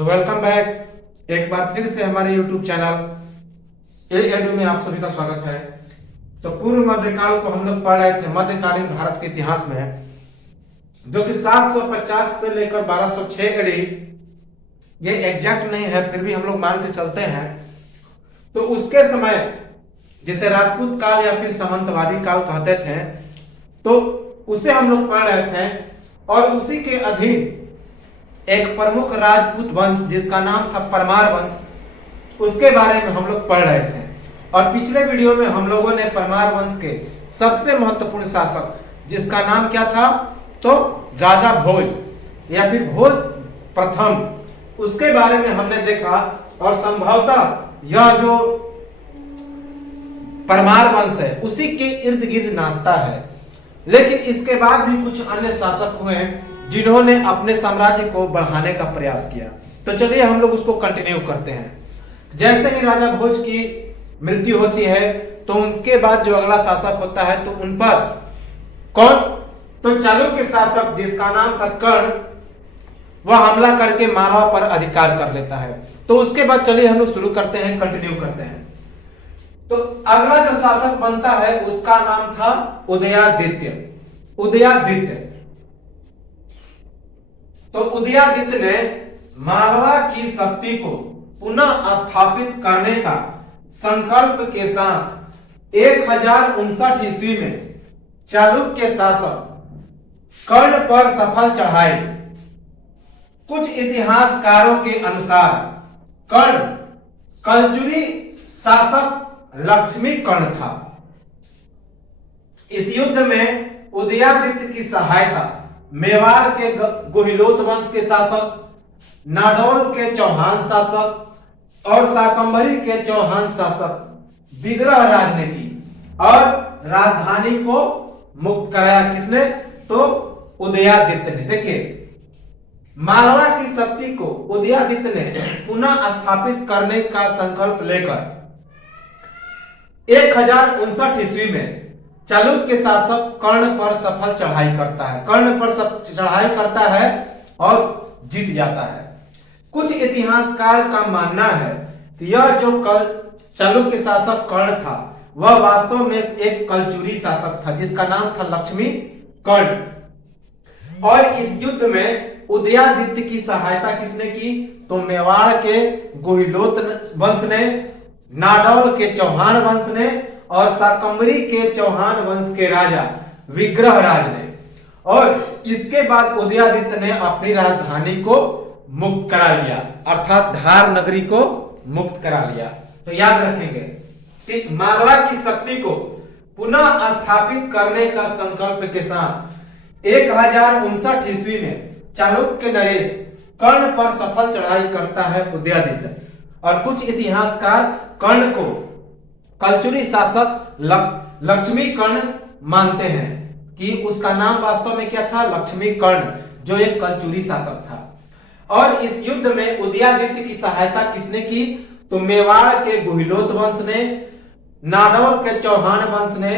So welcome back एक बार फिर से हमारे YouTube चैनल एडू में आप सभी का स्वागत है। तो पूर्व मध्यकाल को हम लोग पढ़ रहे थे, मध्यकालीन भारत के इतिहास में, जो कि 750 से लेकर 1206 एडी, ये एग्जैक्ट नहीं है फिर भी हम लोग मान के चलते हैं। तो उसके समय जिसे राजपूत काल या फिर सामंतवादी काल कहते थे, तो उसे हम लोग पढ़ रहे थे। और उसी के अधीन एक प्रमुख राजपूत वंश जिसका नाम था परमार वंश, उसके बारे में हम लोग पढ़ रहे थे। और पिछले वीडियो में हम लोगों ने परमार वंश के सबसे महत्वपूर्ण शासक जिसका नाम क्या था, तो राजा भोज या फिर भोज प्रथम, उसके बारे में हमने देखा। और संभवतः यह जो परमार वंश है उसी के इर्द गिर्द नाचता है। लेकिन इसके बाद भी कुछ अन्य शासक हुए जिन्होंने अपने साम्राज्य को बढ़ाने का प्रयास किया। तो चलिए हम लोग उसको कंटिन्यू करते हैं। जैसे ही राजा भोज की मृत्यु होती है तो उसके बाद जो अगला शासक होता है तो उन पर कौन, तो चालुक्य शासक जिसका नाम था कर्ण, वह हमला करके मालवा पर अधिकार कर लेता है। तो उसके बाद चलिए हम लोग शुरू करते हैं, कंटिन्यू करते हैं। तो अगला जो शासक बनता है उसका नाम था उदयादित्य। उदयादित्य, तो उदयादित्य ने मालवा की शक्ति को पुनः स्थापित करने का संकल्प के साथ 1059 ईस्वी में चालुक्य शासक कर्ण पर सफल चढ़ाई। कुछ इतिहासकारों के अनुसार कर्ण कलचुरी शासक लक्ष्मी कर्ण था। इस युद्ध में उदयादित्य की सहायता मेवाड़ के गुहिलोत वंश के शासक, नाडौल के चौहान शासक और शाकंभरी के चौहान शासक विग्रह राज ने की। और राजधानी को मुक्त कराया किसने, तो उदयादित्य ने। देखिए, मालवा की शक्ति को उदयादित्य ने पुनः स्थापित करने का संकल्प लेकर 1059 ईस्वी में चालुक्य शासक कर्ण पर सफल चढ़ाई करता है। कर्ण पर चढ़ाई करता है और जीत जाता है। कुछ इतिहासकार का मानना है कि यह जो चालुक्य शासक कर्ण था वह वास्तव में एक कलचुरी शासक था जिसका नाम था लक्ष्मी कर्ण। और इस युद्ध में उदयादित्य की सहायता किसने की, तो मेवाड़ के गुहिलोत वंश ने, नाडौल के चौहान वंश ने और शाकंभरी के चौहान वंश के राजा विग्रह राज ने। और इसके बाद उदयादित्य ने अपनी राजधानी को मुक्त करा लिया, अर्थात धार नगरी को मुक्त करा लिया। तो याद रखेंगे कि मालवा की शक्ति को पुनः स्थापित करने का संकल्प के साथ 1059 ईस्वी में चालुक्य नरेश कर्ण पर सफल चढ़ाई करता है उदयादित्य। और कुछ इतिहासकार कर्ण को कलचुरी शासक लक्ष्मी कर्ण मानते हैं कि उसका नाम वास्तव में क्या था, लक्ष्मी कर्ण, जो एक कलचुरी शासक था। और इस युद्ध में उदयादित्य की सहायता किसने की, तो मेवाड़ के गुहिलोत वंश ने, नाडौल के चौहान वंश ने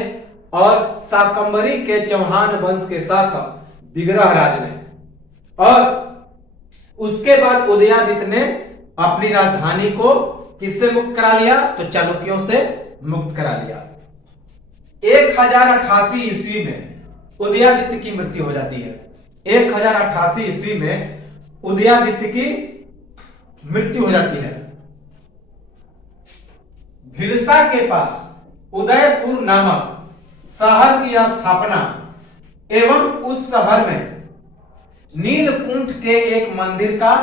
और शाकंभरी के चौहान वंश के शासक विग्रह राज ने। और उसके बाद उदयादित्य ने अपनी राजधानी को किससे मुक्त करा लिया, तो चालुक्यों से मुक्त करा लिया। 1088 ईस्वी में उदयादित्य की मृत्यु हो जाती है। 1088 ईस्वी में उदयादित्य की मृत्यु हो जाती है। भिलसा के पास उदयपुर नामक शहर की स्थापना एवं उस शहर में नीलकुंठ के एक मंदिर का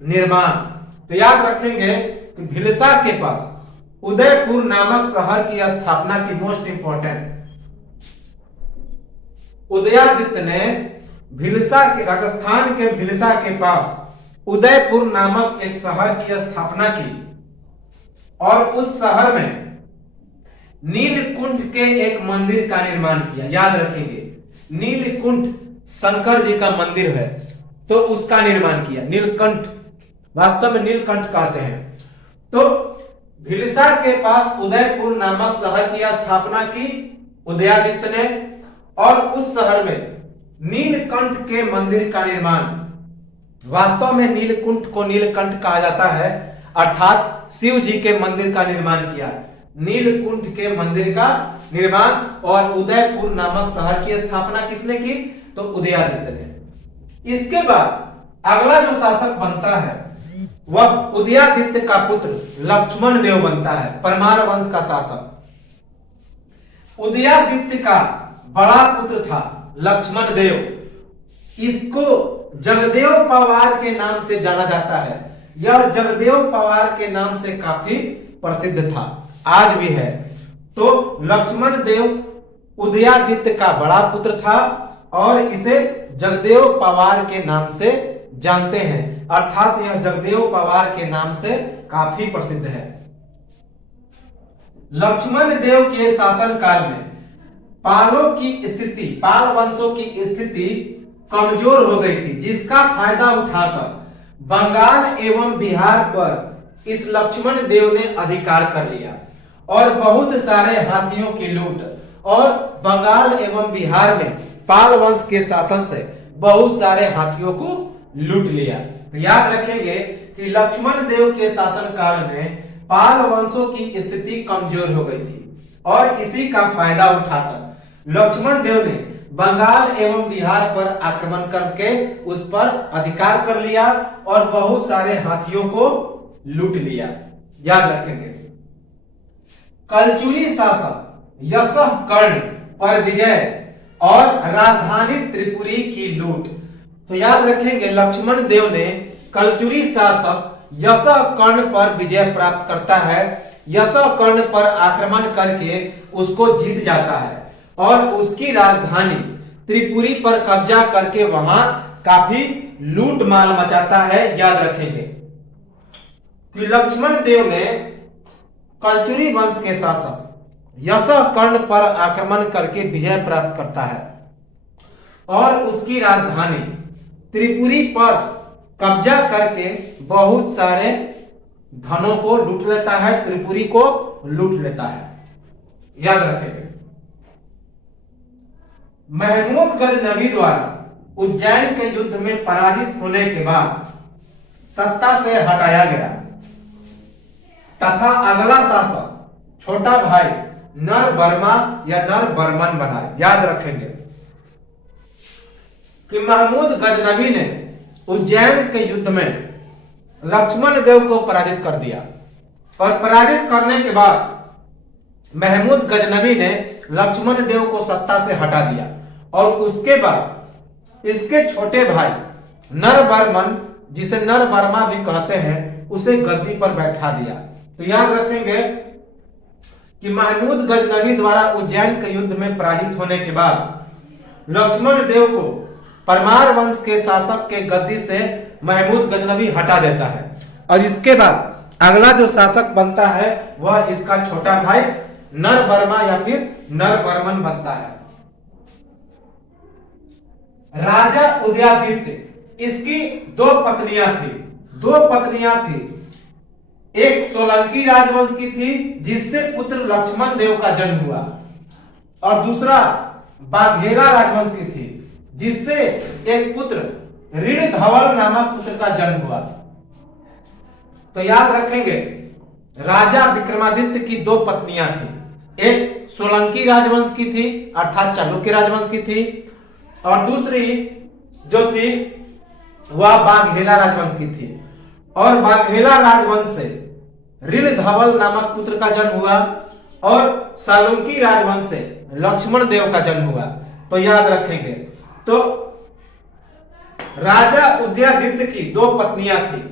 निर्माण। तो याद रखेंगे कि भिलसा के पास उदयपुर नामक शहर की स्थापना की मोस्ट इंपॉर्टेंट, उदयादित्य ने भिलसा के, राजस्थान के भिलसा के पास उदयपुर नामक एक शहर की स्थापना की और उस शहर में नीलकुंठ के एक मंदिर का निर्माण किया। याद रखेंगे, नीलकुंठ शंकर जी का मंदिर है, तो उसका निर्माण किया। नीलकंठ, वास्तव में नीलकंठ कहते हैं। तो भिलसा के पास उदयपुर नामक शहर की स्थापना की उदयादित्य ने और उस शहर में नीलकंठ के मंदिर का निर्माण वास्तव में नीलकुंठ को नीलकंठ कहा जाता है, अर्थात शिव जी के मंदिर का निर्माण किया। नीलकुंठ के मंदिर का निर्माण और उदयपुर नामक शहर की स्थापना किसने की? तो उदयादित्य ने। इसके बाद अगला जो शासक बनता है वह उदयादित्य का पुत्र लक्ष्मण देव बनता है, परमार वंश का शासक। उदयादित्य का बड़ा पुत्र था लक्ष्मण देव। इसको जगदेव पवार के नाम से जाना जाता है। यह जगदेव पवार के नाम से काफी प्रसिद्ध था, आज भी है। तो लक्ष्मण देव उदयादित्य का बड़ा पुत्र था और इसे जगदेव पवार के नाम से जानते हैं, अर्थात यह जगदेव पवार के नाम से काफी प्रसिद्ध है। लक्ष्मण देव के शासन काल में पालों की स्थिति, पाल वंशों की स्थिति कमजोर हो गई थी, जिसका फायदा उठाकर बंगाल एवं बिहार पर इस लक्ष्मण देव ने अधिकार कर लिया और बहुत सारे हाथियों की लूट, और बंगाल एवं बिहार में पाल वंश के शासन से बहुत सारे हाथियों को लूट लिया। तो याद रखेंगे कि लक्ष्मण देव के शासन काल में पाल वंशों की स्थिति कमजोर हो गई थी और इसी का फायदा उठाकर लक्ष्मण देव ने बंगाल एवं बिहार पर आक्रमण करके उस पर अधिकार कर लिया और बहुत सारे हाथियों को लूट लिया। याद रखेंगे। कलचुरी शासक यशः कर्ण पर विजय और राजधानी त्रिपुरी की लूट। तो याद रखेंगे लक्ष्मण देव ने कलचुरी शासक यशः कर्ण पर विजय प्राप्त करता है। यशः कर्ण पर आक्रमण करके उसको जीत जाता है और उसकी राजधानी त्रिपुरी पर कब्जा करके वहां काफी लूट माल मचाता है। याद रखेंगे कि लक्ष्मण देव ने कलचुरी वंश के शासक यशः कर्ण पर आक्रमण करके विजय प्राप्त करता है और उसकी राजधानी त्रिपुरी पर कब्जा करके बहुत सारे धनों को लूट लेता है, त्रिपुरी को लूट लेता है। याद रखेंगे। महमूद गजनवी द्वारा उज्जैन के युद्ध में पराजित होने के बाद सत्ता से हटाया गया तथा अगला शासक छोटा भाई नरवर्मा या नरवर्मन बना। याद रखेंगे कि महमूद गजनवी ने उज्जैन के युद्ध में लक्ष्मण देव को पराजित कर दिया और पराजित करने के बाद महमूद गजनवी ने लक्ष्मण देव को सत्ता से हटा दिया और उसके बाद इसके छोटे भाई नरवर्मन, जिसे नरवर्मा भी कहते हैं, उसे गद्दी पर बैठा दिया। तो याद रखेंगे कि महमूद गजनवी द्वारा उज्जैन के युद्ध में पराजित होने के बाद लक्ष्मण देव को परमार वंश के शासक के गद्दी से महमूद गजनवी हटा देता है और इसके बाद अगला जो शासक बनता है वह इसका छोटा भाई नरवर्मा या फिर नरवर्मन बनता है। राजा उदयादित्य, इसकी दो पत्नियां थी। एक सोलंकी राजवंश की थी जिससे पुत्र लक्ष्मण देव का जन्म हुआ और दूसरा बाघेला राजवंश की थी जिससे एक पुत्र ऋणधवल नामक पुत्र का जन्म हुआ। तो याद रखेंगे राजा विक्रमादित्य की दो पत्नियां थी। एक सोलंकी राजवंश की थी अर्थात चालुक्य राजवंश की थी और दूसरी जो थी वह बाघेला राजवंश की थी और बाघेला राजवंश से ऋणधवल नामक पुत्र का जन्म हुआ और सालुंकी राजवंश से लक्ष्मण देव का जन्म हुआ। तो याद रखेंगे। तो राजा उदयादित्य की दो पत्नियां थी,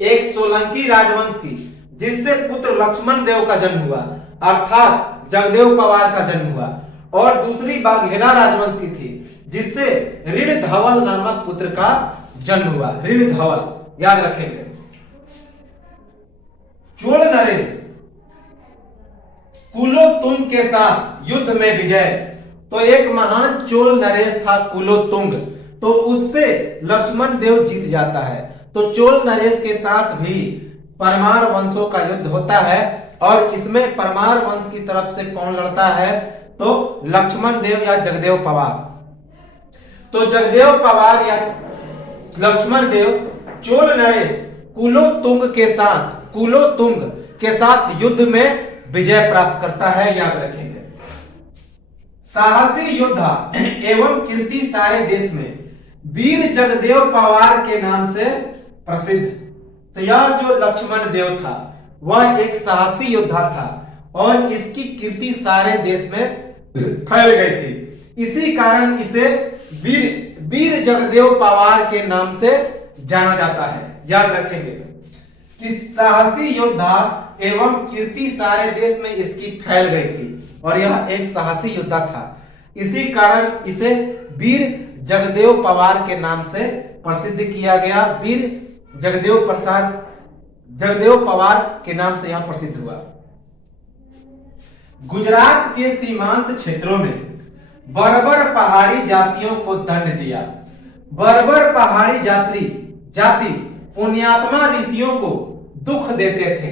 एक सोलंकी राजवंश की जिससे पुत्र लक्ष्मण देव का जन्म हुआ अर्थात जगदेव पवार का जन्म हुआ और दूसरी बाघेला राजवंश की थी जिससे ऋणधवल नामक पुत्र का जन्म हुआ। ऋणधवल याद रखेंगे। चोल नरेश कुलोत्तुंग के साथ युद्ध में विजय। तो एक महान चोल नरेश था कुलोत्तुंग, तो उससे लक्ष्मण देव जीत जाता है। तो चोल नरेश के साथ भी परमार वंशों का युद्ध होता है और इसमें परमार वंश की तरफ से कौन लड़ता है? तो लक्ष्मण देव या जगदेव पवार। तो जगदेव पवार या लक्ष्मण देव चोल नरेश कुलोतुंग के साथ युद्ध में विजय प्राप्त करता है, याद रखेंगे। साहसी योद्धा एवं कीर्ति सारे देश में वीर जगदेव पवार के नाम से प्रसिद्ध। तो यह जो लक्ष्मण देव था वह एक साहसी योद्धा था और इसकी कीर्ति सारे देश में फैल गई थी। इसी कारण इसे वीर जगदेव पवार के नाम से जाना जाता है, याद रखेंगे कि साहसी योद्धा एवं कीर्ति सारे देश में इसकी फैल गई थी और यह एक साहसी योद्धा था। इसी कारण इसे वीर जगदेव पवार के नाम से प्रसिद्ध किया गया। वीर जगदेव पवार के नाम से यह प्रसिद्ध हुआ। गुजरात के सीमांत क्षेत्रों में बर्बर पहाड़ी जातियों को दंड दिया। बर्बर पहाड़ी जाति पुण्यात्मा ऋषियों को दुख देते थे।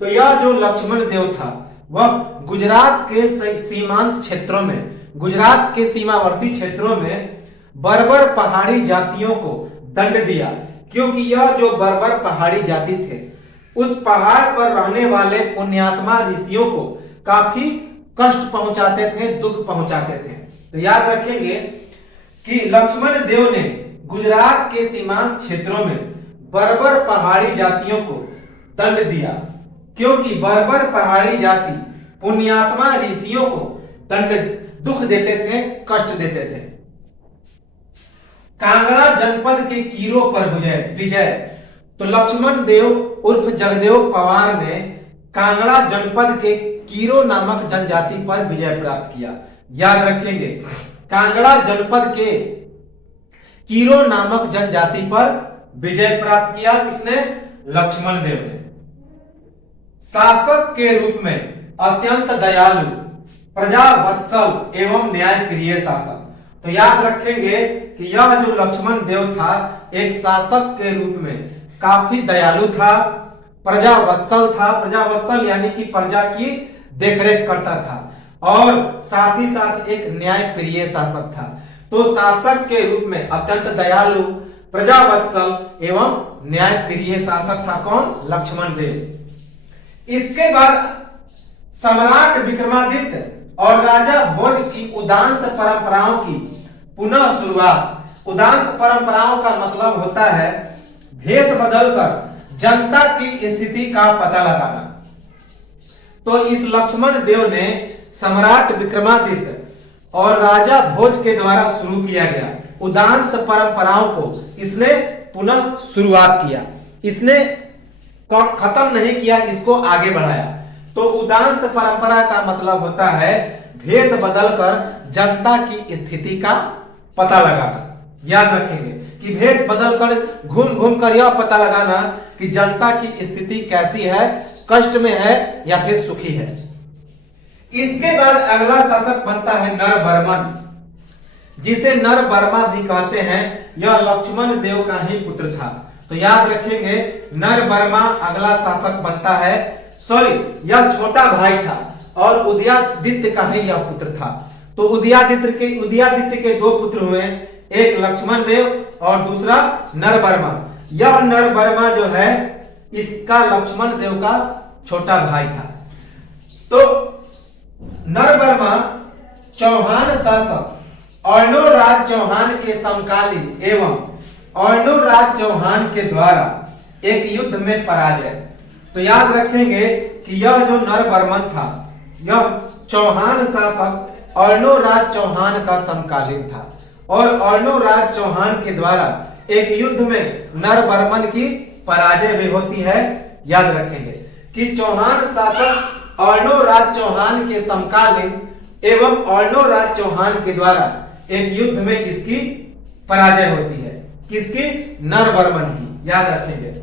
तो यह जो लक्ष्मण देव था वह गुजरात के सीमांत क्षेत्रों में, गुजरात के सीमावर्ती क्षेत्रों में बर्बर पहाड़ी जातियों को दंड दिया, क्योंकि यह जो बर्बर पहाड़ी जाति थे उस पहाड़ पर रहने वाले पुण्यात्मा ऋषियों को काफी कष्ट पहुंचाते थे, दुख पहुंचाते थे। तो याद रखेंगे कि लक्ष्मण देव ने गुजरात के सीमांत क्षेत्रों में बर्बर पहाड़ी जातियों को दंड दिया, क्योंकि बर्बर पहाड़ी जाति पुण्यात्मा ऋषियों को दुख देते थे, कष्ट देते थे। कांगड़ा जनपद के कीरों पर विजय। तो लक्ष्मण देव उर्फ जगदेव पवार ने कांगड़ा जनपद के कीरो नामक जनजाति पर विजय प्राप्त किया, याद रखेंगे। कांगड़ा जनपद के कीरो नामक जनजाति पर विजय प्राप्त किया किसने? लक्ष्मण देव ने। शासक के रूप में अत्यंत दयालु, प्रजावत्सल एवं न्याय प्रिय शासक। तो याद रखेंगे कि यह जो लक्ष्मण देव था एक शासक के रूप में काफी दयालु था, प्रजावत्सल था। प्रजावत्सल यानी कि प्रजा की देखरेख करता था और साथ ही साथ एक न्याय प्रिय शासक था। तो शासक के रूप में अत्यंत दयालु, प्रजावत्सल एवं न्याय प्रिय शासक था कौन? लक्ष्मण देव। इसके बाद सम्राट विक्रमादित्य और राजा भोज की उदांत परंपराओं की पुनः शुरुआत। उदांत परंपराओं का मतलब होता है भेष बदलकर जनता की स्थिति का पता लगाना। तो इस लक्ष्मण देव ने सम्राट विक्रमादित्य और राजा भोज के द्वारा शुरू किया गया उदांत परंपराओं को इसने पुनः शुरुआत किया। इसने खत्म नहीं किया, इसको आगे बढ़ाया। तो उदांत परंपरा का मतलब होता है भेष बदलकर जनता की स्थिति का पता लगाना। याद रखेंगे कि भेष बदलकर घूम घूम कर यह पता लगाना कि जनता की स्थिति कैसी है, कष्ट में है या फिर सुखी है। इसके बाद अगला शासक बनता है नरवर्मन, जिसे नरवर्मा भी कहते हैं। यह लक्ष्मण देव का ही पुत्र था। तो याद रखेंगे नरवर्मा अगला शासक बनता है। यह छोटा भाई था और उदयादित्य का ही यह पुत्र था। तो उदयादित्य के दो पुत्र हुए, एक लक्ष्मण देव और दूसरा नरवर्मा। यह नरवर्मा जो है इसका लक्ष्मण देव का छोटा भाई था। तो नरवर्मा चौहान शासक अर्णोराज चौहान के समकालीन एवं अर्णोराज चौहान के द्वारा एक युद्ध में पराजय। तो याद रखेंगे कि यह जो नरवर्मन था यह चौहान शासक अर्णोराज चौहान का समकालीन था और अर्णोराज चौहान के द्वारा एक युद्ध में नरवर्मन की पराजय भी होती है। याद रखेंगे कि चौहान शासक अर्णोराज चौहान के समकालीन एवं अर्णोराज चौहान के द्वारा एक युद्ध में इसकी पराजय होती है। किसकी? नरवर्मन की। याद रखेंगे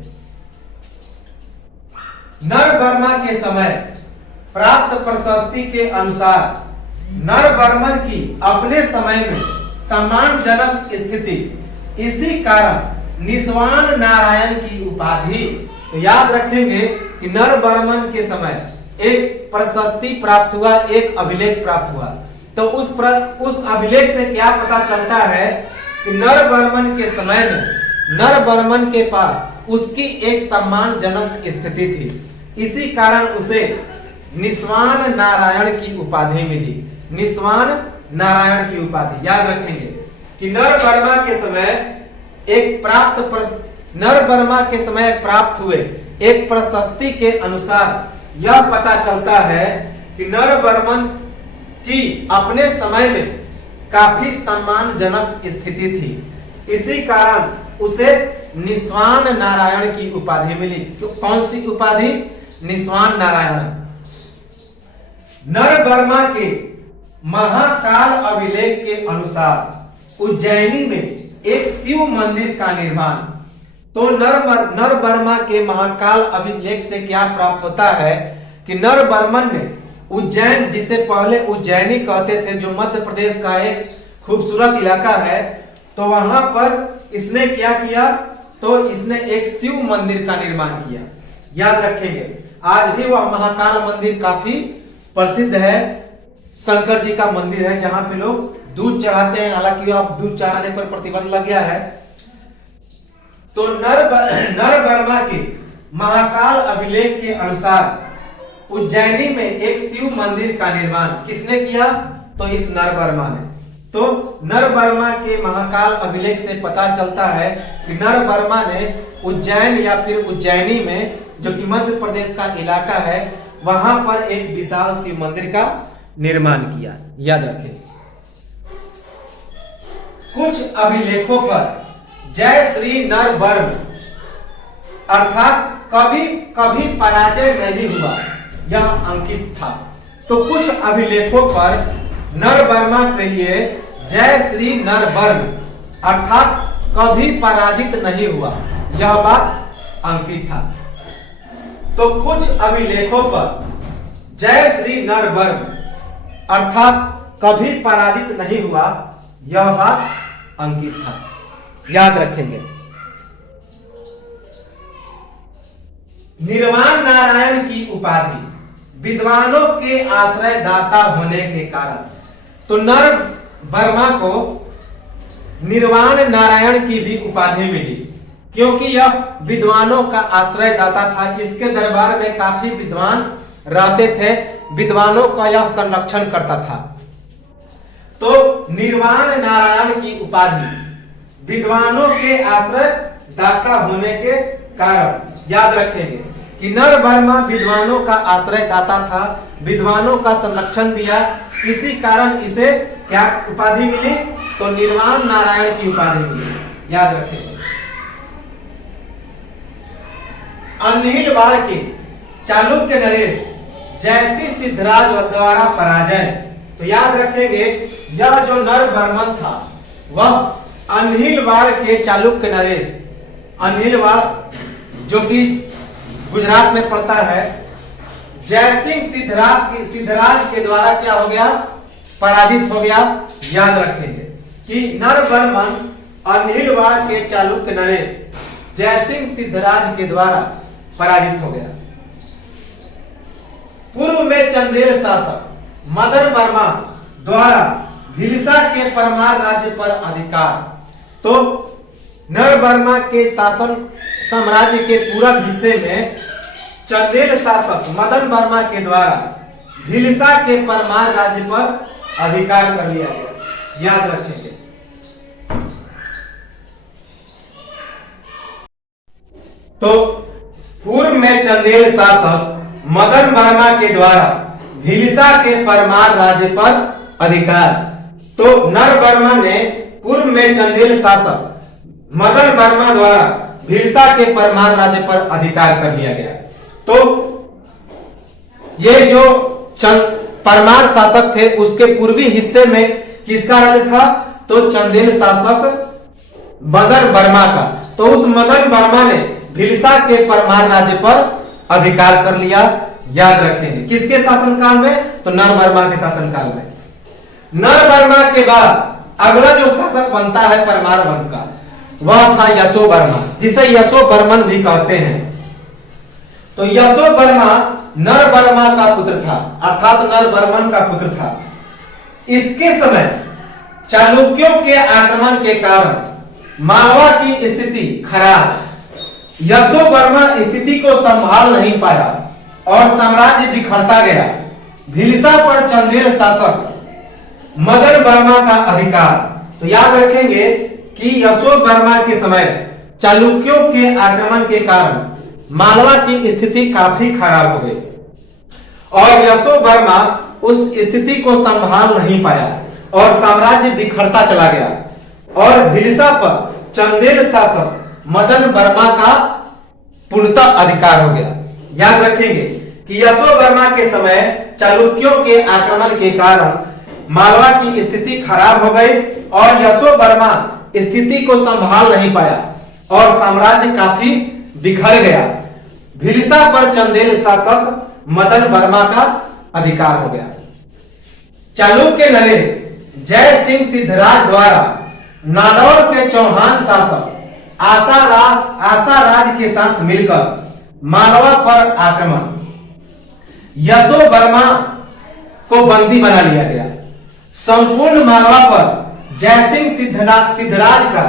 नरवर्मा के समय प्राप्त प्रशस्ति के अनुसार नरवर्मन की अपने समय में सम्मानजनक स्थिति, इसी कारण निस्वान नारायण की उपाधि। तो याद रखेंगे कि नरवर्मन के समय एक प्रशस्ति प्राप्त हुआ, एक अभिलेख प्राप्त हुआ। तो उस अभिलेख से क्या पता चलता है कि नरवर्मन के समय में नरवर्मन के पास उसकी एक सम्मानजनक स्थिति थी। इसी कारण उसे निस्वान नारायण की उपाधि मिली। निस्वान नारायण की उपाधि याद रखेंगे कि नरवर्मा के समय प्राप्त हुए एक प्रशस्ति के अनुसार यह पता चलता है कि नरवर्मन की अपने समय में काफी सम्मानजनक स्थिति थी। इसी कारण उसे निस्वान नारायण की उपाधि मिली। तो कौन सी उपाधि? निस्वान नारायण। नरवर्मा के महाकाल अभिलेख के अनुसार उज्जैनी में एक शिव मंदिर का निर्माण। तो नरवर्मा के महाकाल अभिलेख से क्या प्राप्त होता है कि नरवर्मन ने उज्जैन, जिसे पहले उज्जैनी कहते थे, जो मध्य प्रदेश का एक खूबसूरत इलाका है, तो वहां पर इसने क्या किया? तो इसने एक शिव मंदिर का निर्माण किया। याद रखेंगे आज भी वह महाकाल मंदिर काफी प्रसिद्ध है। शंकर जी का मंदिर है जहां पे लोग दूध चढ़ाते हैं। हालांकि अब दूध चढ़ाने पर प्रतिबंध लग गया है। तो नरवर्मा के महाकाल अभिलेख के अनुसार उज्जैनी में एक शिव मंदिर का निर्माण किसने किया? तो इस नरवर्मा ने। तो नरवर्मा के महाकाल अभिलेख से पता चलता है कि नरवर्मा ने उज्जैन या फिर उज्जैनी में, जो कि मध्य प्रदेश का इलाका है, वहां पर एक विशाल शिव मंदिर का निर्माण किया। याद रखें। कुछ अभिलेखों पर जय श्री नरवर्म अर्थात कभी कभी पराजय नहीं हुआ यह अंकित था। तो कुछ अभिलेखों पर नरवर्मा के लिए जय श्री नरवर्म अर्थात कभी पराजित नहीं हुआ यह बात अंकित था। तो कुछ अभिलेखों पर जय श्री नरवर्म अर्थात कभी पराजित नहीं हुआ यह बात अंकित था। याद रखेंगे। निर्वाण नारायण की उपाधि विद्वानों के आश्रय दाता होने के कारण, तो नरवर्मा को निर्वाण नारायण की भी उपाधि मिली, क्योंकि यह विद्वानों का आश्रय दाता था। इसके दरबार में काफी विद्वान रहते थे, विद्वानों का यह संरक्षण करता था। तो निर्वाण नारायण की उपाधि विद्वानों के आश्रय दाता होने के कारण। याद रखेंगे कि नरवर्मा विद्वानों का आश्रय दाता था, विद्वानों का संरक्षण दिया, इसी कारण इसे क्या उपाधि मिली? तो निर्वाण नारायण की उपाधि मिली। याद रखेंगे। अनिलवाड़ के चालुक्य नरेश जैसी सिद्धराज द्वारा पराजय। तो याद रखेंगे यह जो नरवर्मन था वह अनिलवाड़ के चालुक्य नरेश, अनिलवाड़ जो कि गुजरात में पड़ता है, जयसिंह सिद्धराज के द्वारा क्या हो गया? पराजित हो गया। याद रखेंगे कि नरवर्मन अनिलवाड़ के चालुक्य नरेश जयसिंह सिद्धराज के द्वारा पराजित हो गया। पूर्व में चंदेल शासक मदन वर्मा द्वारा भिलसा के परमार राज्य पर अधिकार। तो नरवर्मा के शासन साम्राज्य के पूरा हिस्से में चंदेल शासक मदन वर्मा के द्वारा भिलसा के परमार राज्य पर अधिकार कर लिया गया। याद रखेंगे। तो पूर्व में चंदेल शासक मदन वर्मा के द्वारा भिलसा के परमार राज्य पर अधिकार। तो नरवर्मा ने पूर्व में चंदेल शासक मदन वर्मा द्वारा भिलसा के परमार राज्य पर अधिकार कर लिया गया। तो ये जो परमार शासक थे उसके पूर्वी हिस्से में किसका राज्य था? तो चंदेल शासक मदन वर्मा का। तो उस मदन वर्मा ने भिलसा के परमार राज्य पर अधिकार कर लिया। याद रखेंगे किसके शासनकाल में? तो नरवर्मा के शासनकाल में। नरवर्मा के बाद अगला जो शासक बनता है परमार वंश का वह था यशोवर्मा, जिसे यशोवर्मन भी कहते हैं। तो यशोवर्मा नरवर्मा का पुत्र था, अर्थात नरवर्मन का पुत्र था। इसके समय चालुक्यों के आक्रमण के कारण मालवा की स्थिति खराब। यशोवर्मा स्थिति को संभाल नहीं पाया और साम्राज्य बिखरता गया। भिलसा पर चंदेल शासक मदन वर्मा का अधिकार। तो याद रखेंगे कि यशोवर्मा के समय चालुक्यों के आक्रमण के कारण मालवा की स्थिति काफी खराब हो गई और यशोवर्मा उस स्थिति को संभाल नहीं पाया और साम्राज्य बिखरता चला गया और भिलसा पर चंदेल शासक मदन वर्मा का पूर्णतः अधिकार हो गया। याद रखेंगे कि यशोवर्मा के समय चालुक्यों के आक्रमण के कारण मालवा की स्थिति खराब हो गई और यशोवर्मा स्थिति को संभाल नहीं पाया और साम्राज्य काफी बिखर गया। भिलसा पर चंदेल शासक मदन वर्मा का अधिकार हो गया। चालुक्य नरेश जय सिंह सिद्धराज द्वारा नाडौर के चौहान शासक आसाराज के साथ मिलकर मालवा पर आक्रमण। यशोवर्मा को बंदी बना लिया गया। संपूर्ण मालवा पर जयसिंह सिद्धराज का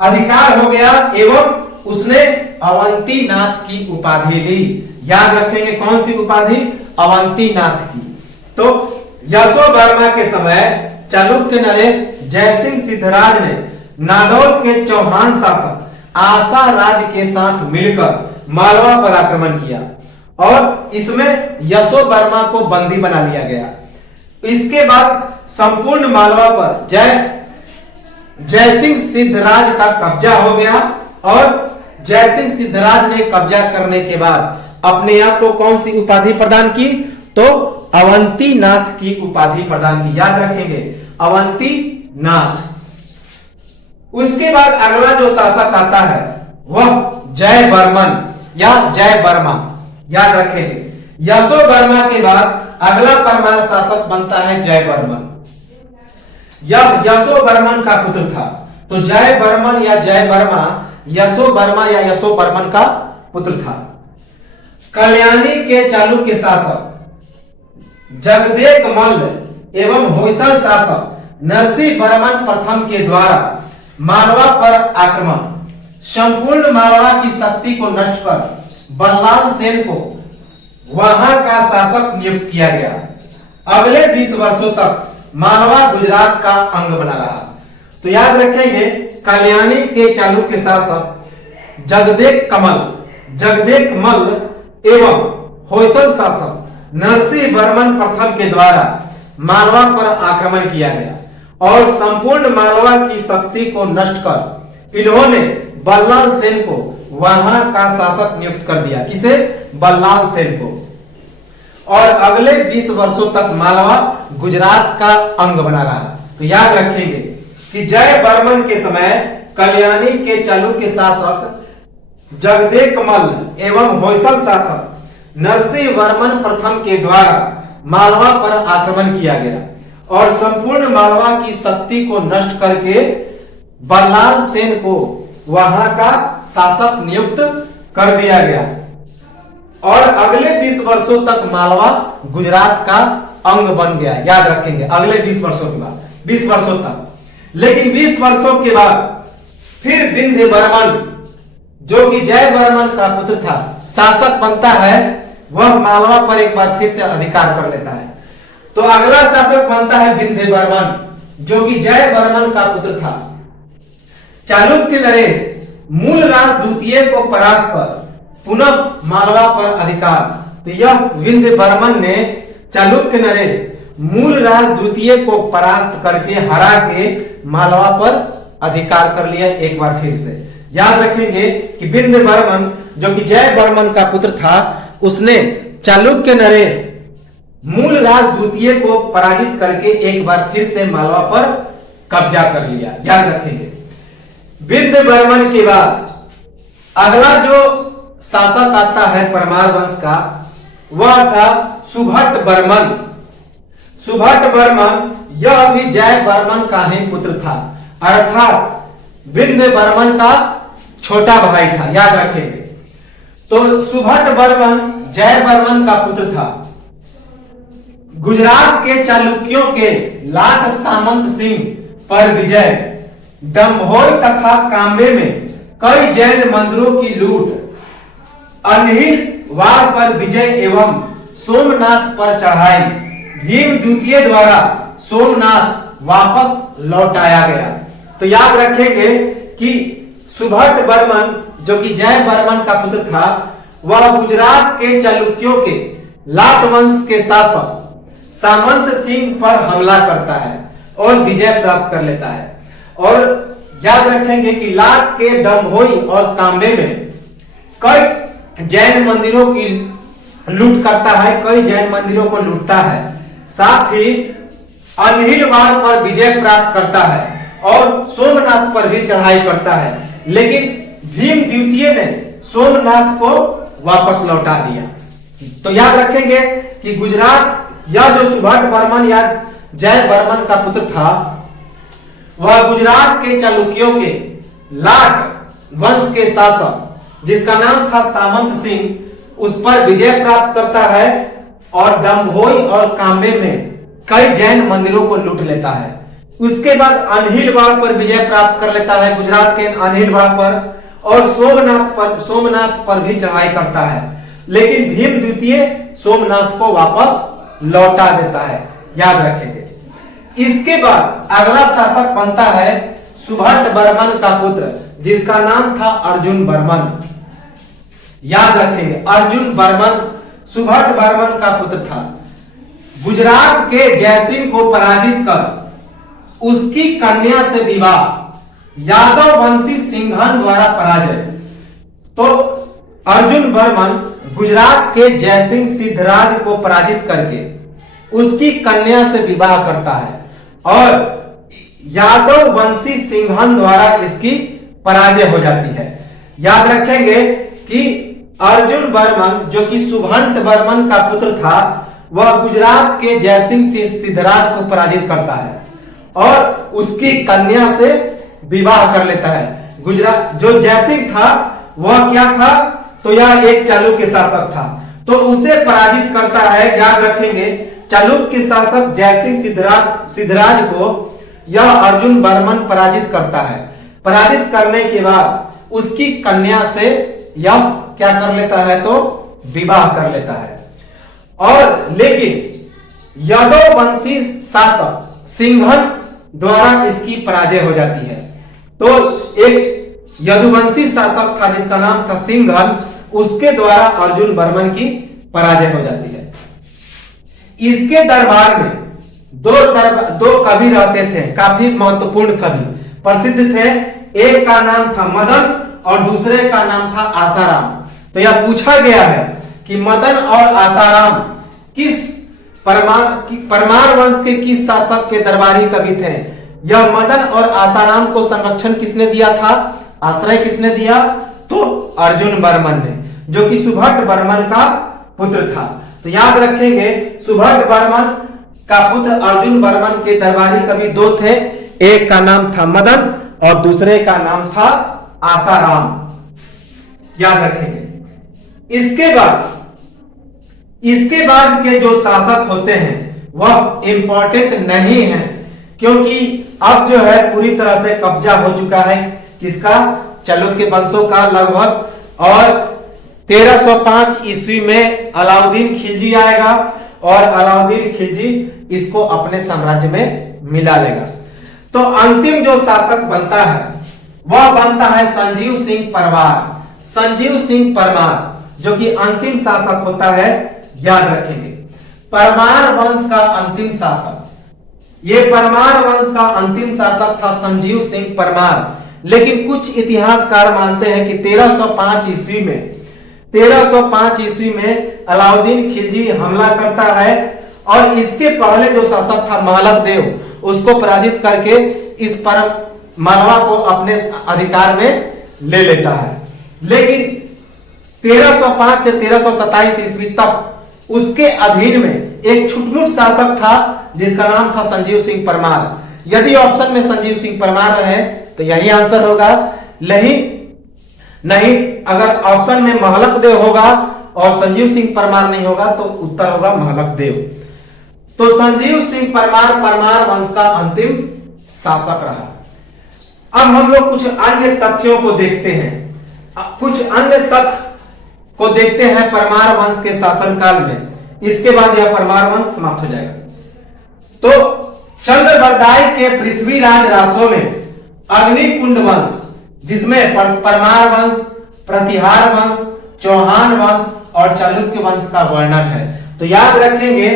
अधिकार हो गया एवं उसने अवंतीनाथ की उपाधि ली। याद रखेंगे कौन सी उपाधि? अवंतीनाथ की। तो यशोवर्मा के समय चालुक्य नरेश जयसिंह सिद्धराज ने नागौर के चौहान शासक आसाराज के साथ मिलकर मालवा पर आक्रमण किया और इसमें यशोवर्मा को बंदी बना लिया गया। इसके बाद संपूर्ण मालवा पर जयसिंह सिद्धराज का कब्जा हो गया और जयसिंह सिद्धराज ने कब्जा करने के बाद अपने आप को कौन सी उपाधि प्रदान की? तो अवंतीनाथ की उपाधि प्रदान की। याद रखेंगे अवंतीनाथ। उसके बाद अगला जो शासक आता है वह जयवर्मन या जयवर्मा। याद रखेंगे यशोवर्मा के बाद अगला परमार शासक बनता है जयवर्मन। यह यशोवर्मन का पुत्र था। तो जयवर्मन या जयवर्मा यशोवर्मा या यशोवर्मन का पुत्र था। कल्याणी के चालुक्य शासक जगदेक मल्ल एवं होयसल शासक नरसिंह वर्मन प्रथम के द्वारा मालवा पर आक्रमण। संपूर्ण मालवा की शक्ति को नष्ट कर बल्लाल सेन को वहां का शासक नियुक्त किया गया। अगले 20 वर्षों तक मालवा गुजरात का अंग बना रहा। तो याद रखेंगे कल्याणी के चालुक्य शासक जगदेक मल्ल एवं होयसल शासक नरसिंह वर्मन प्रथम के द्वारा मालवा पर आक्रमण किया गया और संपूर्ण मालवा की शक्ति को नष्ट कर इन्होंने बल्लाल सेन को वहां का शासक नियुक्त कर दिया। किसे? बल्लाल सेन को। और अगले 20 वर्षों तक मालवा गुजरात का अंग बना रहा। तो याद रखेंगे कि जयवर्मन के समय कल्याणी के चालुक्य शासक जगदेक मल्ल एवं होयसल शासक नरसिंह वर्मन प्रथम के द्वारा मालवा पर आक्रमण किया गया और संपूर्ण मालवा की शक्ति को नष्ट करके बल्लाल सेन को वहां का शासक नियुक्त कर दिया गया और अगले 20 वर्षों तक मालवा गुजरात का अंग बन गया। याद रखेंगे अगले 20 वर्षों के बाद 20 वर्षों तक। लेकिन 20 वर्षों के बाद फिर विंध्यवर्मन जो कि जयवर्मन का पुत्र था शासक बनता है। वह मालवा पर एक बार फिर से अधिकार कर लेता है। तो अगला शासक बनता है विंध्यवर्मन जो कि जयवर्मन का पुत्र था। चालुक्य नरेश मूलराज द्वितीय को परास्त कर पुनः मालवा पर अधिकार। तो यह विंध्यवर्मन ने चालुक्य नरेश मूलराज द्वितीय को परास्त करके हरा के मालवा पर अधिकार कर लिया एक बार फिर से। याद रखेंगे कि विंध्यवर्मन जो कि जयवर्मन का पुत्र था उसने चालुक्य नरेश मूलराज द्वितीय को पराजित करके एक बार फिर से मालवा पर कब्जा कर लिया। याद रखेंगे विंध्यवर्मन के बाद अगला जो शासक आता है परमार वंश का वह था सुभट वर्मन। सुभट वर्मन यह भी जयवर्मन का ही पुत्र था अर्थात विंध्यवर्मन का छोटा भाई था। याद रखेंगे तो सुभट वर्मन जयवर्मन का पुत्र था। गुजरात के चालुक्यों के लाट सामंत सिंह पर विजय डम्भोई तथा काम्बे में कई जैन मंदिरों की लूट, अनहिलवाड़ पर विजय एवं सोमनाथ पर चढ़ाई, भीम द्वितीय द्वारा सोमनाथ वापस लौटाया गया। तो याद रखेंगे कि सुभट बर्मन जो कि जय बर्मन का पुत्र था, वह गुजरात के चालुक्यों के लाट वंश के शासक सामंत सिंह पर हमला करता है और विजय प्राप्त कर लेता है। और याद रखेंगे कि लाट के डम्भोई और काम्बे में कई जैन मंदिरों की लूट करता है, कई जैन मंदिरों को लूटता है, साथ ही अनहिलवाड़ पर विजय प्राप्त करता है और सोमनाथ पर भी चढ़ाई करता है। लेकिन भीम द्वितीय ने सोमनाथ को वापस लौटा दिया। तो याद रखेंगे कि गुजरात या जो सुभट बर्मन या जय बर्मन का पुत्र था, वह गुजरात के चालुक्यों के लाट वंश के शासक जिसका नाम था सामंत सिंह, उस पर विजय प्राप्त करता है और डम्भोई और काम्बे में कई जैन मंदिरों को लूट लेता है। उसके बाद अनहिलवाड़ पर विजय प्राप्त कर लेता है, गुजरात के अनहिलवाड़ पर, और सोमनाथ पर भी चढ़ाई करता है। लेकिन भीम द्वितीय सोमनाथ को वापस लौटा देता है, याद रखेंगे। इसके बाद अगला शासक बनता है सुभट बर्मन का पुत्र जिसका नाम था अर्जुन बर्मन। याद रखेंगे, अर्जुन बर्मन सुभट बर्मन का पुत्र था। गुजरात के जयसिंह को पराजित कर उसकी कन्या से विवाह, यादव वंशी सिंघन द्वारा पराजय। तो अर्जुन बर्मन गुजरात के जयसिंह सिद्धराज को पराजित करके उसकी कन्या से विवाह करता है और यादव वंशी सिंघन द्वारा इसकी पराजय हो जाती है। याद रखेंगे कि अर्जुन बर्मन जो कि सुभट बर्मन का पुत्र था, वह गुजरात के जयसिंह सिद्धराज को पराजित करता है और उसकी कन्या से विवाह कर लेता है। गुजरात जो जयसिंह था वह क्या था, तो यह एक चालुक्य शासक था, तो उसे पराजित करता है। याद रखेंगे, चालुक्य शासक जयसिंह सिद्धराज को यह अर्जुन बर्मन पराजित करता है। पराजित करने के बाद उसकी कन्या से यह क्या कर लेता है, तो विवाह कर लेता है। और लेकिन यादव वंशी शासक सिंघन द्वारा इसकी पराजय हो जाती है। तो एक यदुवंशी शासक था जिसका नाम था सिंघन, उसके द्वारा अर्जुन बर्मन की पराजय हो जाती है। इसके दरबार में दो कवि रहते थे, काफी महत्वपूर्ण कवि प्रसिद्ध थे। एक का नाम था मदन और दूसरे का नाम था आसाराम। तो यह पूछा गया है कि मदन और आसाराम किस परमार वंश के किस शासक के दरबारी कवि थे। यह मदन और आसाराम को संरक्षण किसने दिया था, आश्रय किसने दिया, तो अर्जुन बर्मन ने, जो कि सुभट बर्मन का पुत्र था। तो याद रखेंगे, सुभट बर्मन का पुत्र अर्जुन बर्मन के दरबारी कवि दो थे, एक का नाम था मदन और दूसरे का नाम था आसाराम। याद रखेंगे। इसके बाद के जो शासक होते हैं वह इंपॉर्टेंट नहीं है, क्योंकि अब जो है पूरी तरह से कब्जा हो चुका है किसका, चालुक्य वंशों का लगभग। और 1305 ईस्वी में अलाउद्दीन खिलजी आएगा और अलाउद्दीन खिलजी इसको अपने साम्राज्य में मिला लेगा। तो अंतिम जो शासक बनता है वह बनता है संजीव सिंह परमार। संजीव सिंह परमार जो कि अंतिम शासक होता है, याद रखेंगे। परमार वंश का अंतिम शासक, ये परमार वंश का अंतिम शासक था संजीव सिंह परमार। लेकिन कुछ इतिहासकार मानते हैं कि 1305 ईस्वी में अलाउद्दीन खिलजी हमला करता है और इसके पहले जो शासक था मालक देव, उसको पराजित करके इस पर मालवा को अपने अधिकार में ले लेता है। लेकिन 1305 से 1327 ईस्वी तक उसके अधीन में एक छुटमुट शासक था जिसका नाम था संजीव सिंह परमार। यदि ऑप्शन में संजीव सिंह परमार रहे तो यही आंसर होगा, नहीं अगर ऑप्शन में महलक देव होगा और संजीव सिंह परमार नहीं होगा तो उत्तर होगा महलक देव। तो संजीव सिंह परमार परमार वंश का अंतिम शासक रहा। अब हम लोग कुछ अन्य तथ्यों को देखते हैं, कुछ अन्य तथ्य को देखते हैं परमार वंश के शासनकाल में। इसके बाद यह परमार वंश समाप्त हो जाएगा। तो चंद्रबरदाई के पृथ्वीराज रासो में अग्निकुंड वंश, जिसमें परमार वंश, प्रतिहार वंश, चौहान वंश और चालुक्य वंश का वर्णन है। तो याद रखेंगे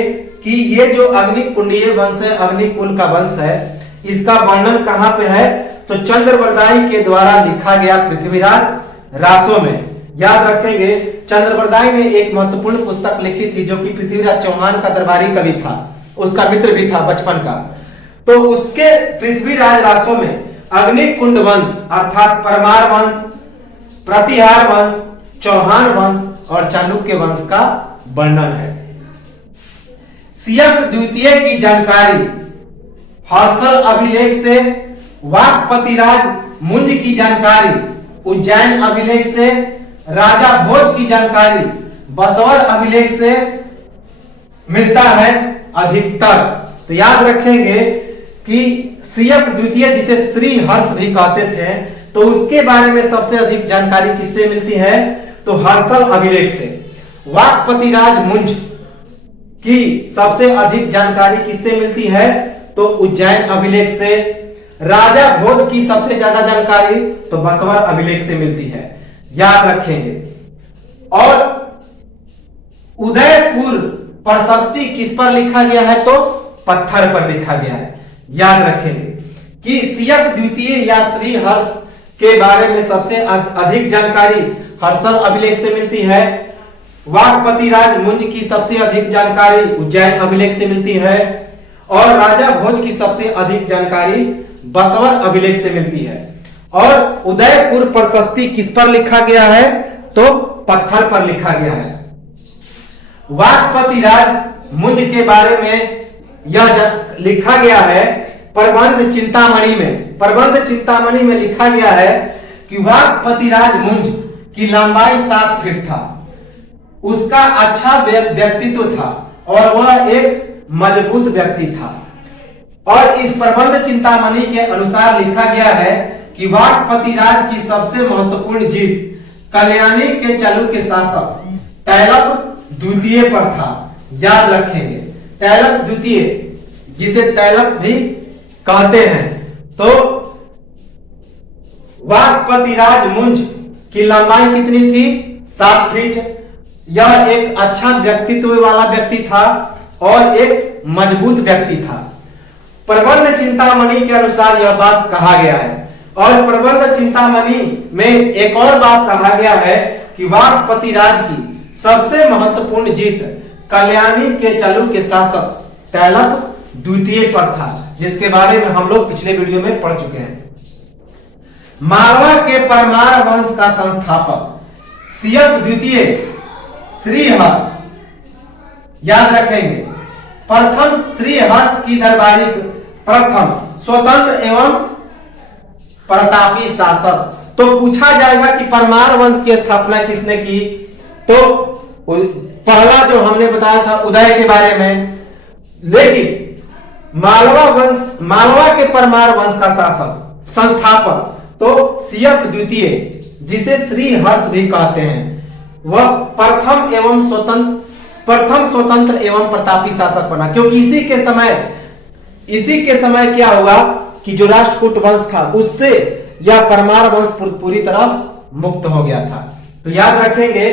कि ये जो अग्निकुंडीय वंश है, अग्निकुल का वंश है, इसका वर्णन कहां पे है? तो चंद्रबरदाई के द्वारा लिखा गया पृथ्वीराज रासो में। याद रखेंगे चंद्रबरदाई ने एक महत्वपूर्ण पुस्तक लिखी थी जो कि पृथ्वीराज चौहान का दरबारी कवि था, उसका मित्र भी था बचपन का। तो उसके पृथ्वीराज रासो में अग्निकुंड वंश अर्थात परमार वंश, प्रतिहार वंश, चौहान वंश और चालुक्य वंश का वर्णन है। सियप द्वितीय की जानकारी हर्षल अभिलेख से, वाकपतिराज मुंज की जानकारी उज्जैन अभिलेख से, राजा भोज की जानकारी बसवर अभिलेख से मिलता है अधिकतर। तो याद रखेंगे कि सियप द्वितीय, जिसे श्री हर्ष भी कहते थे, तो उसके बारे में सबसे अधिक जानकारी किससे मिलती है? तो हर्षल अभिलेख से। वाकपतिराज मुंज की सबसे अधिक जानकारी किससे मिलती है? तो उज्जैन अभिलेख से। राजा भोज की सबसे ज्यादा जानकारी तो बसवर अभिलेख से मिलती है, याद रखेंगे। और उदयपुर प्रशस्ति किस पर लिखा गया है? तो पत्थर पर लिखा गया है। याद रखेंगे कि सियप द्वितीय या श्री हर्ष के बारे में सबसे अधिक जानकारी हर्षल अभिलेख से मिलती है। वाकपतिराज मुंज की सबसे अधिक जानकारी उज्जैन अभिलेख से मिलती है और राजा भोज की सबसे अधिक जानकारी बसवर अभिलेख से मिलती है। और उदयपुर प्रशस्ति किस पर लिखा गया है? तो पत्थर पर लिखा गया है। वाकपतिराज मुंज के बारे में यह लिखा गया है प्रबंध चिंतामणि में। प्रबंध चिंतामणि में लिखा गया है कि वाकपतिराज मुंज की लंबाई 7 फीट था, उसका अच्छा व्यक्तित्व था और वह एक मजबूत व्यक्ति था। और इस प्रबंध चिंतामणि के अनुसार लिखा गया है कि वाकपतिराज की सबसे महत्वपूर्ण जीत कल्याणी के चालुक्य शासक तैलप द्वितीय पर था। याद रखेंगे तैलप द्वितीय, जिसे तैलप भी कहते हैं। तो वाकपतिराज मुंज की लंबाई कितनी थी? 7 फीट। यह एक अच्छा व्यक्तित्व वाला व्यक्ति था और एक मजबूत व्यक्ति था। प्रबंध चिंतामणि के अनुसार यह बात कहा गया है। और प्रबंध चिंतामणि में एक और बात कहा गया है कि वाकपतिराज की सबसे महत्वपूर्ण जीत कल्याणी के चालुक्य शासक तैलप द्वितीय पर था, जिसके बारे में हम लोग पिछले वीडियो में पढ़ चुके हैं। मालवा के परमार वंश का संस्थापक सियप द्वितीय श्री हर्ष। याद रखेंगे प्रथम श्री हर्ष की दरबारी प्रथम स्वतंत्र एवं प्रतापी शासक। तो पूछा जाएगा कि परमार वंश की स्थापना किसने की? तो पहला जो हमने बताया था उदय के बारे में, लेकिन मालवा के परमार वंश का शासक संस्थापक तो सियप द्वितीय, जिसे श्री हर्ष भी कहते हैं, वह प्रथम स्वतंत्र एवं प्रतापी शासक बना। क्योंकि इसी के समय क्या होगा कि जो राष्ट्रकूट वंश था उससे यह परमार वंश पूरी तरह मुक्त हो गया था। तो याद रखेंगे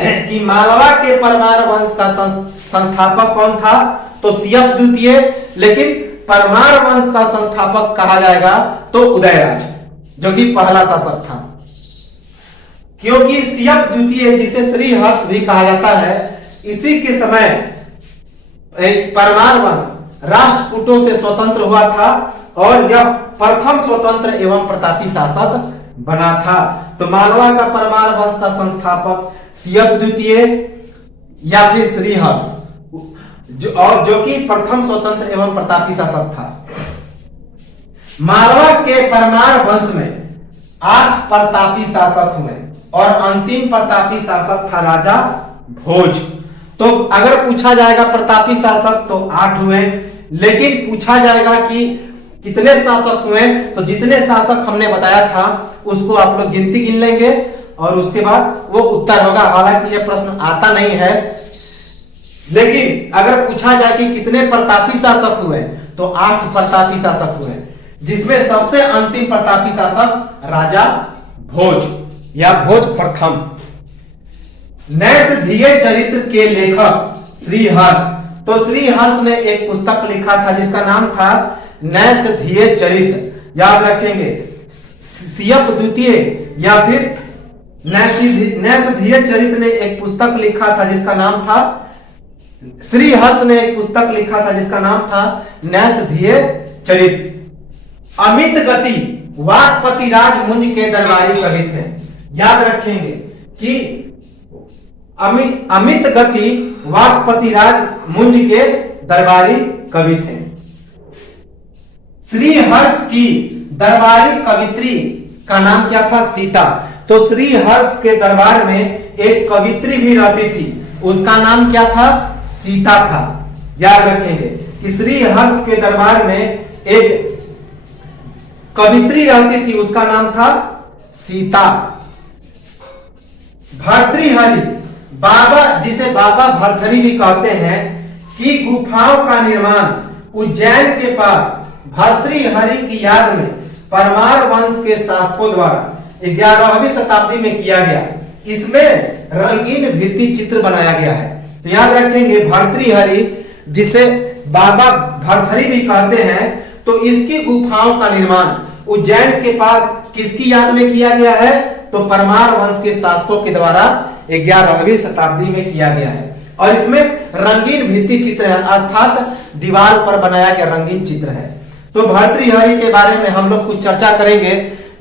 कि मालवा के परमार वंश का संस्थापक कौन था? तो सियप द्वितीय, लेकिन परमार वंश का संस्थापक कहा जाएगा तो उदयराज, जो कि पहला शासक था। क्योंकि सियप द्वितीय, जिसे श्री हर्ष भी कहा जाता है, इसी के समय परमार वंश राष्ट्रकूटों से स्वतंत्र हुआ था और यह प्रथम स्वतंत्र एवं प्रतापी शासक बना था। तो मालवा का परमार वंश का संस्थापक सियप द्वितीय या फिर श्री हर्ष, जो कि प्रथम स्वतंत्र एवं प्रतापी शासक था। मालवा के परमार वंश में 8 प्रतापी शासक हुए और अंतिम प्रतापी शासक था राजा भोज। तो अगर पूछा जाएगा प्रतापी शासक तो 8 हुए, लेकिन पूछा जाएगा कि कितने शासक हुए, तो जितने शासक हमने बताया था उसको आप लोग गिनती गिन लेंगे और उसके बाद वो उत्तर होगा। हालांकि ये प्रश्न आता नहीं है, लेकिन अगर पूछा जाए कि कितने प्रतापी शासक हुए, तो 8 प्रतापी शासक हुए, जिसमें सबसे अंतिम प्रतापी शासक राजा भोज या भोज प्रथम। नैषधीय चरित्र के लेखक श्रीहर्ष, तो श्रीहर्ष ने एक पुस्तक लिखा था जिसका नाम था नैषधीय चरित्र, याद रखेंगे। सीयप द्वितीय या फिर नैषधीय चरित्र ने एक पुस्तक लिखा था जिसका नाम था, श्रीहर्ष ने एक पुस्तक लिखा था जिसका नाम था नैषधीय चरित्र। अमित गति वाक्पति राज मुंज के दरबारी कवि थे, याद रखेंगे कि अमित गति वाक्पति राज मुंज के दरबारी कवि थे। श्रीहर्ष की दरबारी कवित्री का नाम क्या था? सीता। तो श्रीहर्ष के दरबार में एक कवित्री भी रहती थी, उसका नाम क्या था? सीता था। याद रखेंगे कि श्रीहर्ष के दरबार में एक कवित्री रहती थी, उसका नाम था सीता। भर्तृहरि, बाबा जिसे बाबा भर्तृहरि भी कहते हैं, की गुफाओं का निर्माण उज्जैन के पास भर्तृहरि की याद में परमार वंश के शासकों द्वारा 11वीं शताब्दी में किया गया। इसमें रंगीन भित्ति चित्र बनाया गया है। तो याद रखेंगे भर्तृहरि जिसे बाबा भर्तृहरि भी कहते हैं, तो इसकी गुफाओं का निर्माण उज्जैन के पास किसकी याद में किया गया है? तो परमार वंश के शासकों के द्वारा 11वीं शताब्दी में किया गया है। और इसमें रंगीन भित्ति चित्र है, अर्थात दीवार पर बनाया गया रंगीन चित्र है। तो भर्तृहरि के बारे में हम लोग कुछ चर्चा करेंगे,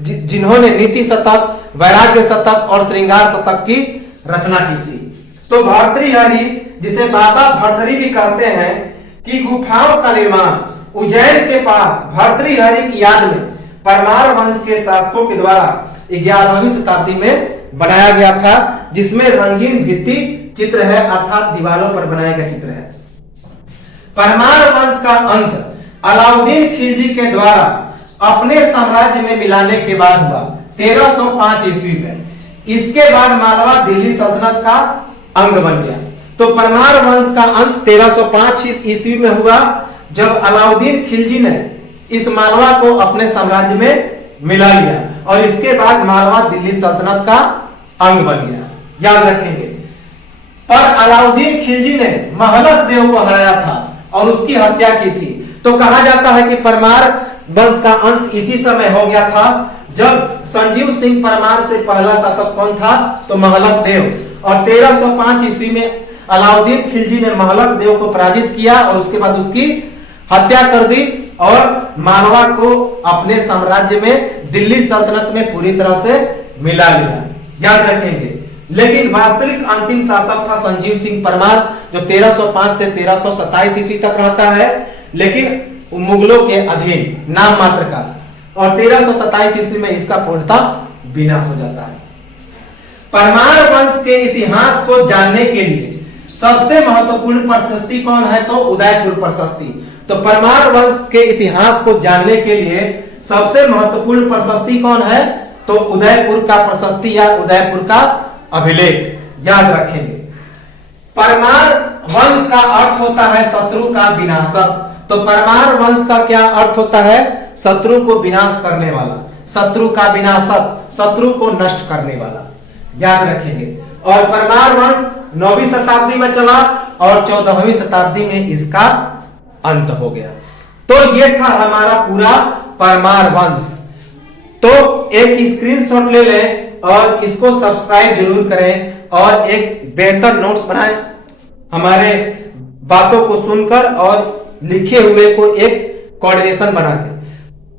जिन्होंने नीति शतक, वैराग्य शतक और श्रृंगार शतक की रचना की थी। तो भर्तृहरि जिसे बाबा भर्तृहरि भी कहते हैं, कि गुफाओं का निर्माण उज्जैन के पास भर्तृहरि की याद में परमार वंश के शासकों के द्वारा 11वीं शताब्दी में बनाया गया था, जिसमें रंगीन भित्ति चित्र है, अर्थात दीवारों पर बनाया गया चित्र है। परमार वंश का अंत अलाउद्दीन खिलजी के द्वारा अपने साम्राज्य में मिलाने के बाद हुआ 1305 ईस्वी में। इसके बाद मालवा दिल्ली सल्तनत का अंग बन गया। तो परमार वंश का अंत 1305 ईस्वी में हुआ, जब अलाउद्दीन खिलजी ने इस मालवा को अपने साम्राज्य में मिला लिया, और इसके बाद मालवा दिल्ली सल्तनत का अंग बन गया। याद रखेंगे। पर अलाउद्दीन खिलजी ने महलत देव को हराया था और उसकी हत्या की थी। तो कहा जाता है कि परमार वंश का अंत इसी समय हो गया था, जब संजीव सिंह परमार से पहला शासक कौन था? तो महलत देव। और 1305 ईस्वी में अलाउद्दीन खिलजी ने महलत देव को पराजित किया और उसके बाद उसकी हत्या कर दी और मालवा को अपने साम्राज्य में दिल्ली सल्तनत में पूरी तरह से मिला लिया। याद रखेंगे। लेकिन वास्तविक अंतिम शासक था संजीव सिंह परमार, जो 1305 से 1327 ईस्वी तक रहता है, लेकिन मुगलों के अधीन नाम मात्र का। और 1327 ईस्वी में इसका पूर्णतः विनाश हो जाता है। परमार वंश के इतिहास को जानने के लिए सबसे महत्वपूर्ण प्रशस्ति कौन है? तो उदयपुर प्रशस्ति। तो परमार वंश के इतिहास को जानने के लिए सबसे महत्वपूर्ण प्रशस्ति कौन है? तो उदयपुर का प्रशस्ति या उदयपुर का अभिलेख। याद रखेंगे। परमार वंश का अर्थ होता है शत्रु का विनाशक। तो परमार वंश का क्या अर्थ होता है? शत्रु को विनाश करने वाला, शत्रु का विनाशक, शत्रु को नष्ट करने वाला। याद रखेंगे। और परमार वंश 9वीं शताब्दी में चला और 14वीं शताब्दी में इसका अंत हो गया। तो ये था हमारा पूरा परमार वंश। तो एक स्क्रीनशॉट ले लें और इसको सब्सक्राइब जरूर करें और एक बेहतर नोट्स बनाएं, हमारे बातों को सुनकर और लिखे हुए को एक कोऑर्डिनेशन बना के।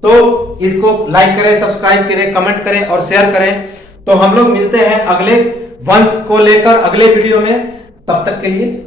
तो इसको लाइक करें, सब्सक्राइब करें, कमेंट करें और शेयर करें। तो हम लोग मिलते हैं अगले वंश को लेकर अगले वीडियो में। तब तक के लिए